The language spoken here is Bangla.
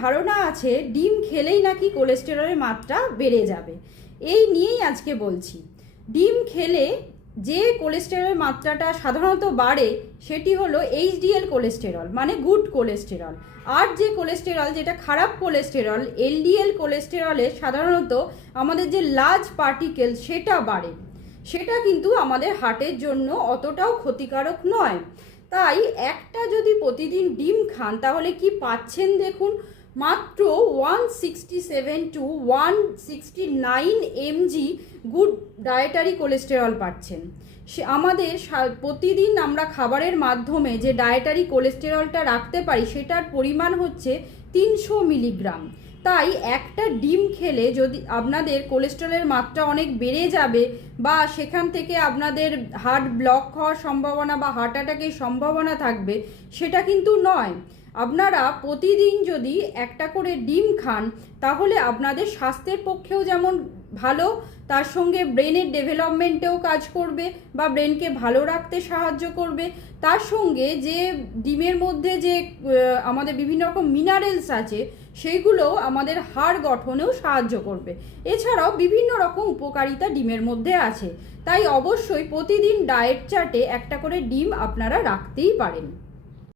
ধারণা আছে ডিম খেলেই নাকি কোলেস্টেরলের মাত্রা বেড়ে যাবে। এই নিয়েই আজকে বলছি। ডিম খেলে যে কোলেস্টেরলের মাত্রাটা সাধারণত বাড়ে সেটি হলো এইচডিএল কোলেস্টেরল, মানে গুড কোলেস্টেরল। আর যে কোলেস্টেরল যেটা খারাপ কোলেস্টেরল, এলডিএল কোলেস্টেরলের সাধারণত আমাদের যে লার্জ পার্টিকেল সেটা বাড়ে, সেটা কিন্তু আমাদের হার্টের জন্য অতটাও ক্ষতিকারক নয়। তাই একটা যদি প্রতিদিন ডিম খান তাহলে কি পাচ্ছেন দেখুন, মাত্র 167 to 169 mg good dietary cholesterol পাচ্ছেন। সে আমাদের প্রতিদিন আমরা খাবারের মাধ্যমে যে ডায়েটারি কোলেস্টেরলটা রাখতে পারি সেটার পরিমাণ হচ্ছে 300 মিলিগ্রাম। তাই একটা ডিম খেলে যদি আপনাদের কোলেস্টেরলের মাত্রা অনেক বেড়ে যাবে বা সেখান থেকে আপনাদের হার্ট ব্লক হওয়ার সম্ভাবনা বা হার্ট অ্যাটাকের সম্ভাবনা থাকবে, সেটা কিন্তু নয়। আপনারা প্রতিদিন যদি একটা করে ডিম খান তাহলে আপনাদের স্বাস্থ্যের পক্ষেও যেমন ভালো, তার সঙ্গে ব্রেনের ডেভেলপমেন্টেও কাজ করবে বা ব্রেনকে ভালো রাখতে সাহায্য করবে। তার সঙ্গে যে ডিমের মধ্যে যে আমাদের বিভিন্ন রকম মিনারেলস আছে সেইগুলোও আমাদের হাড় গঠনেও সাহায্য করবে। এছাড়াও বিভিন্ন রকম উপকারিতা ডিমের মধ্যে আছে। তাই অবশ্যই প্রতিদিন ডায়েট চার্টে একটা করে ডিম আপনারা রাখতেই পারেন।